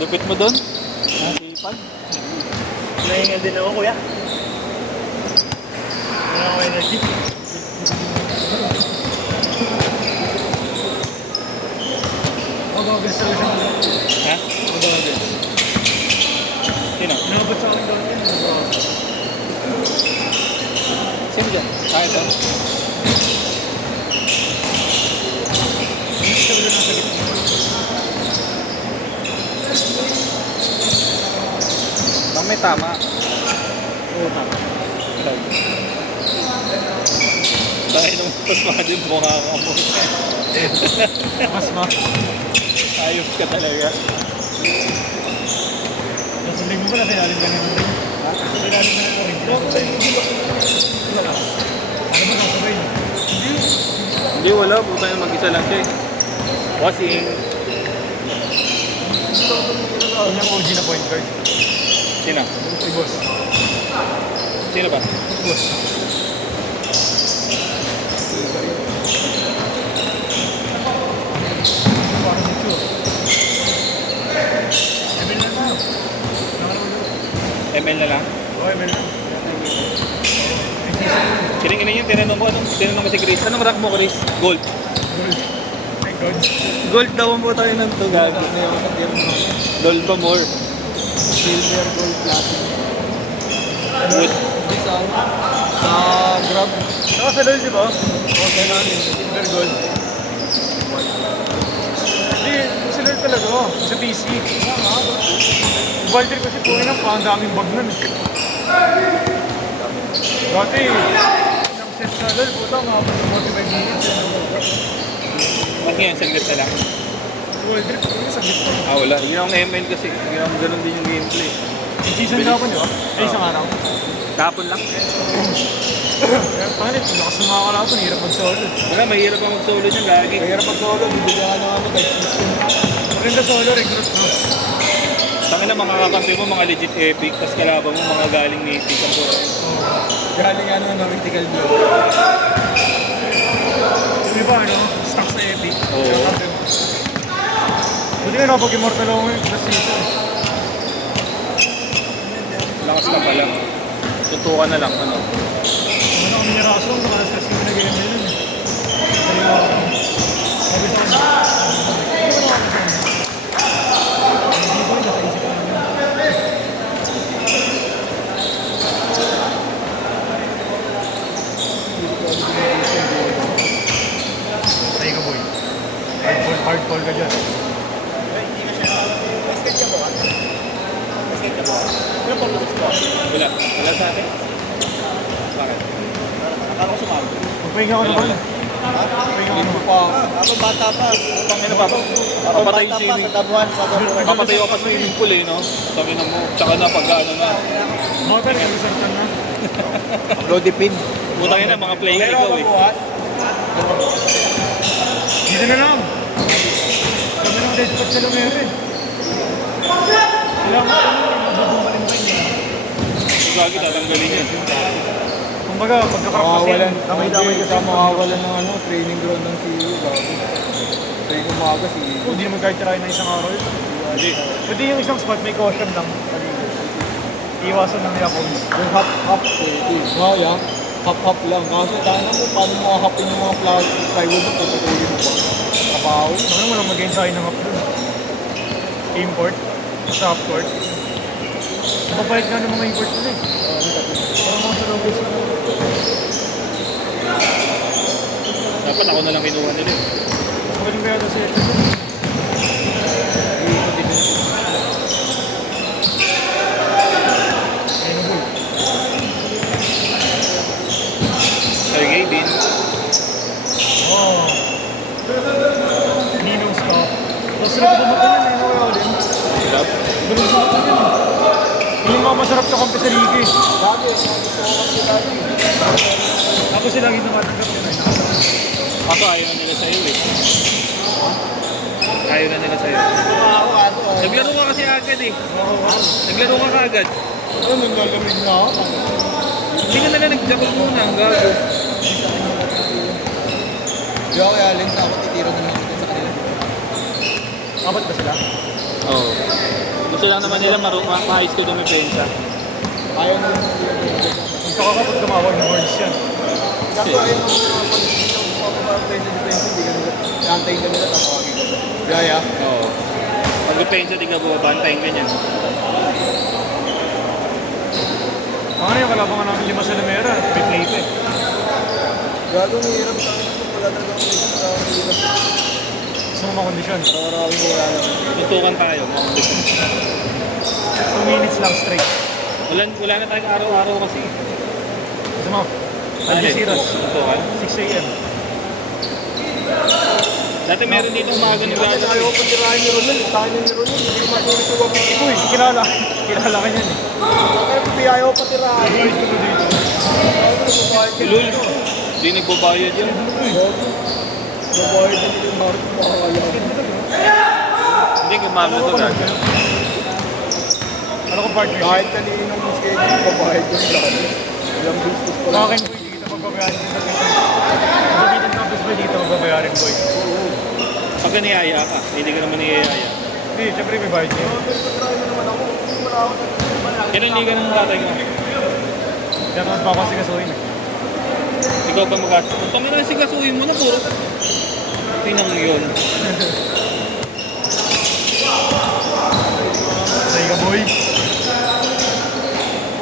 Lupit mo doon? Sipag? Nahingal din ako, kuya. Wala ako energy. Mag-obvious talaga siya. Ha? Mag-obvious. Sino? Inabot sa akin doon yun. Sino dyan? Ah, ito. Hindi talaga nasa gitna. Bang may tama. Oo, tama. Dahil nung mas mga din mukha ka mo. Mas ma. Ayos ka talaga. Nasa ling mo ba nasa ilalim ka ng ring? Ha? Nasa ilalim ka ng ring. Ano ba nasa ring? Hindi, wala. Puta yung mag-isa lang siya eh. Wasing. Ano yung OG na point guard? Sino? Si boss. Sino ba? Boss. Parang si Chu. ML na tayo. ML na lang? Oo, ML na. Kiling-kiling yung tinanong mo. Tinanong ko si Chris. Anong rank mo, Chris? Gold. Gold. My God. Gold daw mo tayo ng to. Gago. Gold ba more? Silver, gold, platinum. Wood. Sa Grab. Saka sa LOL, di ba? Oo, sa LOL. Silver, gold. Hindi, sa LOL talaga. Sa PC. Valdir kasi po yun ang daming bag nun. Dati, isang set sa LOL, puta, makapag sa 45 minutes. Ba't ngayon, saglit na lang? Sa Valdir, po yun, sa gitna. Ah, wala. Yun ang ML kasi. Yun ang ganun din yung gameplay. Yung season na ako nyo, ay isang araw. Tapon lang. Kaya pangalit, kung lakas ng mga kalaban, hirap mag-solo. Wala, mahirap ang mag-solo niyan lagi. Mahirap mag-solo, bibigyan ka ng guide system. Maganda solo, recruit, no? Tangin na mga kakampi mo, mga legit epic, tapos kalaban mo mga galing mythic. Galing ano, mythical view. Yung iba, ano, stuck sa epic. Oo. Buti nga napag-immortal ako ngayon, last season. Lakas ka pa lang. Tutukan na lang, ano. Ano kami ni Raso, nakalas kasi yung nag-ML nun eh. Kaya, sabi sa kanya, hindi ko nakakas yun. Hindi ko rin nasa isip ko namin. Tayo ka boy. Hardball ka dyan. Wala. Wala sa akin. Bakit? Akala ko sumali. Magpahinga ko naman. Magpahinga ko naman. Ako bata pa. Ano ba? Papatay yung swimming. Papatay ako pa swimming pool eh, no? Sabi na mo. Tsaka na pag ano na. Mga pero, nag-isartan na. Upload pin. Putangin na, mga player ikaw eh. Dito na lang. Kami ng dead spot sa Lumere. Kailangan ko mabubumaling pa niya. Gagi, tatanggalin yan. Kumbaga, pagkakakasin, damay-damay kasi. Makawalan ng ano, training ground ng CEO. Training umaga si Kung hindi naman kahit try na isang araw yun. Hindi. Pwede yung isang spot, may caution lang. Iwasan ng yapons. yung hop-hop eh. Yeah. Hop-hop lang. Kaso tanan mo, paano mo hapin yung mga plywood mo, puputulin mo ba? Trabaho. Ano mo lang mag-gain sa akin ng hap dun. Import. Sa upcourt. Mababait nga ng mga import dun eh. Parang mga sarobos na. Dapat ako na lang kinuha nila eh. Magaling kaya ito sa exit. Ayun na boy. Sergey din. Oh. Ninong Scott. Tapos sila ko bumato yun eh, nawaya ko din. Love. Ganun sa akin yun eh. Yung mga masarap na kampi sa ligi. Tapos sila hindi nakatanggap yun eh. Kaso ayaw na nila sa'yo eh. Ayaw na nila sa'yo. Naglaro ka kasi agad eh. Naglaro ka agad. Ano, naglalamig na ako. Hindi ka na nag-jabal muna. Ang gago. Di ako kaya Alex, ako titira na lang ako sa kanila. Apat ba sila? Oo. Gusto lang naman nila maayos ko dumipensa. Ayaw na lang nila. Gusto ko kapag tumawag ng horns yan. Kasi ayaw ng mga pag-plays sa defense, hindi ka nila. Kantayin ka nila, tatawagin ka. Gaya. Oo. Pag dumipensa, di ka bumabantayin ganyan. Mga yung kalabangan namin 5 sa Lamera, may plate eh. Gagawin ng hirap sa akin. Wala talaga ang plays sa hirap. Gusto mo makondisyon. Araw-arawin mo wala lang. Suntukan tayo, mga kondisyon. 2 minutes lang straight. Wala na tayong araw-araw kasi. Gusto mo? Algeciras, Suntukan. 6 a.m. Dati meron dito umaga ng Kasi gala. ayaw ko tirahin ni Ronald. Tahan ni Ronald. Hindi ko masulit yung wapiti ko eh. Kilala ka niyan eh. Kaya kung ayaw pa tirahin. Lloyd ko dito. Lul, di nagbabayad yan. Babayad na nila yung Mark. Makakala. Hindi, gumamit to gagawin. Ano ko partner? Kahit kanino yung schedule, babayad ko nila. Ilang business pa Sa lang. akin boy, hindi kita magbabayarin dito. Sa bitin campus ba dito magbabayarin boy? Pag niyaya ka, hindi ka naman niyayaya. Hindi, syempre may bayad niya. Kailan liga ng tatay mo? Kaya naman pa ako kasi kasuhin eh. Ikaw ba mag-ato? Kung kami na sigasuhin mo na, puro. Tinang yun. Say ka boy.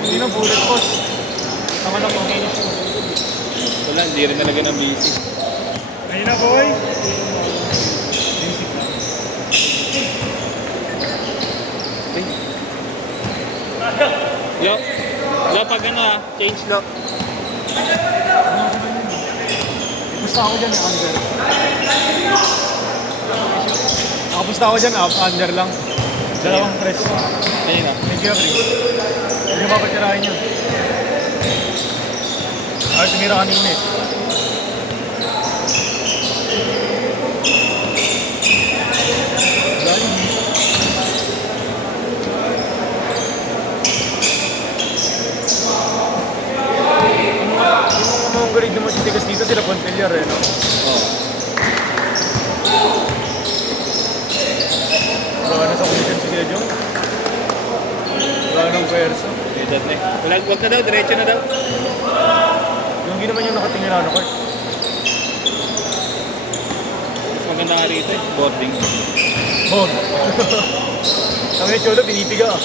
Hindi na bullet boss. Tama na kung finish mo. Wala, hindi rin talaga na busy. Ayun na boy. Yo, pag ano ah, change lock. Pusta ako dyan eh, under. Nakapusta ako dyan, under lang. Dalawang press. Ayun na. Thank you, Apri. Hindi mo papatirahin yun. Ay, tumira kanina eh. Yung mga grade naman si Tigas dito, sila Pontellier eh, no? Oo. Wala na sa condition si Kuya Jong. Wala nang pwersa. Edad na eh. Wala, wag na daw, diretso na daw. Yung hindi naman yung nakatingin na court. Mas maganda nga rito eh, boarding. Bog. Kami yung cholo, pinipiga ah.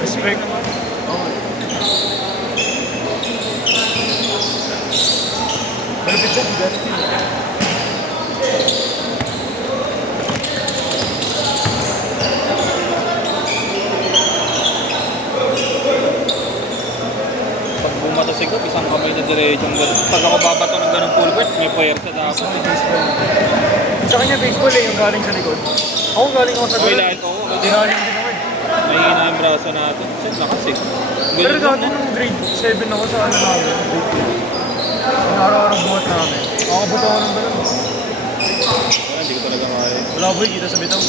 Respect. Malupit siya, Justin. Pag bumato si Gab, isang kamay na diretso ang gano'n. Pag ako babato ng gano'ng full court, may puwersa dapat. Sa kanya baseball eh, yung galing sa likod. Ako galing ako sa Okay, likod. lahat ko. Galing din ako eh. Mahina yung braso natin. Shit, lakas eh. Pero Galing dati mo. nung grade 7 ako sa ano namin. Yung araw-araw buhat namin. Makakabuto ako ng balon. Wala, hindi ko talaga kaya. Wala boy, kita sa bitaw.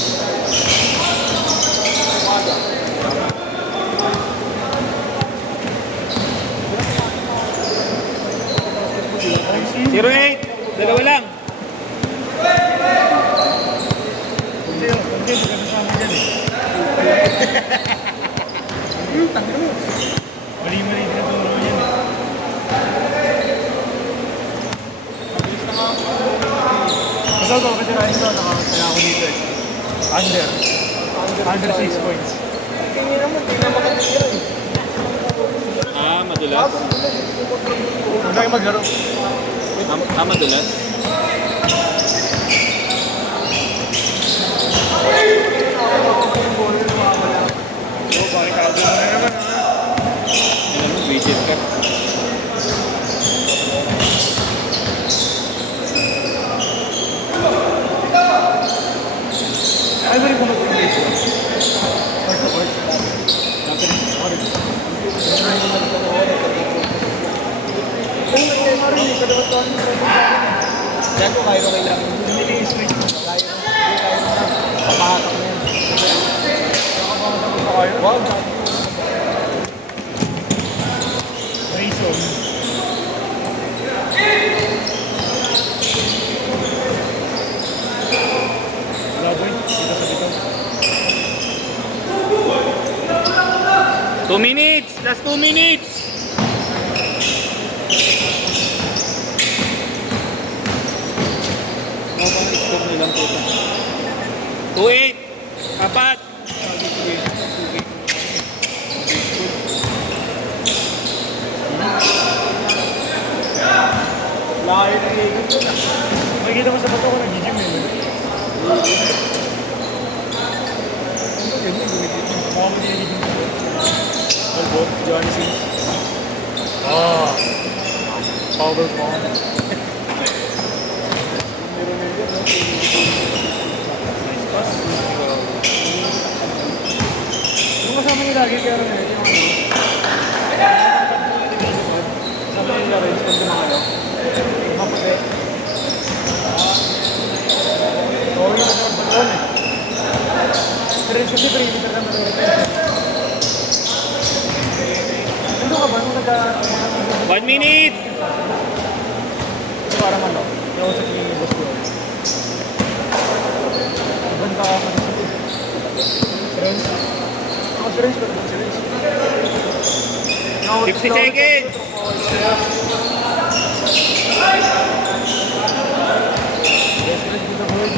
Zero 8! Dalawa lang! Hindi, hindi, maganda sa amin yan eh. Mali-mali tinuturo yan eh. Basta ko, katirahin ko, nakakaya ako dito eh. Under. Under 6 points. Hindi naman, hindi naman makatira eh. Ah, madulas. Huwag tayo maglaro. Madulas. So, bakit ako doon na naman ha? Alam mo, visit ka. Ay, balik ko mag-English. Part to part. Yan ko kayo kailangan. Hindi straight. Pamahatak na yan. kaya. Wag. Grayson. Wala boy, dito sa dito. 2 minutes! Last 2 minutes! Ano bang score nilang total? 2-8! Apat! Layo na ikot ko na. Makikita mo sa bato ko nag-gym eh. Ganyan, gumigit. Mukha mo din nag-gym. Albot, Johnny Sins. Ah, Power bomb. Meron na yun, no? nice pass. Yung kasama niyo lagi kaya rin yung ano. Kasama nila rin, spend ng mga ano. Maputi. Oo, yung kasama pagkaon eh. Pero kasi 3 meter naman ang retention. Nandun ka ba nung 1 minute! parang ano, yung sa ni Boss Bro. Iban ka kasi Sirens. Ako Sirens, pero ba Sirens? 50 seconds! Yes, Sirens, dito boy.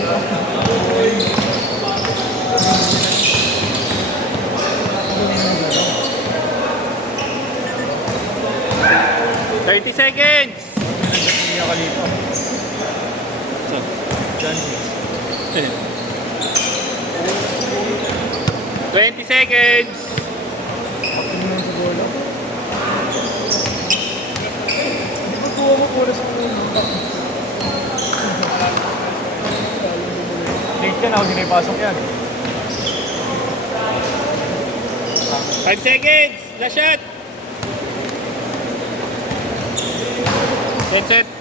30 seconds! Niya kanito. So, Johnny. 20 seconds! Tingnan sa bola. Hindi ba tuwa mo pula sa mga late ka na, huwag na ipasok yan. 5 seconds! Last shot! Set, set!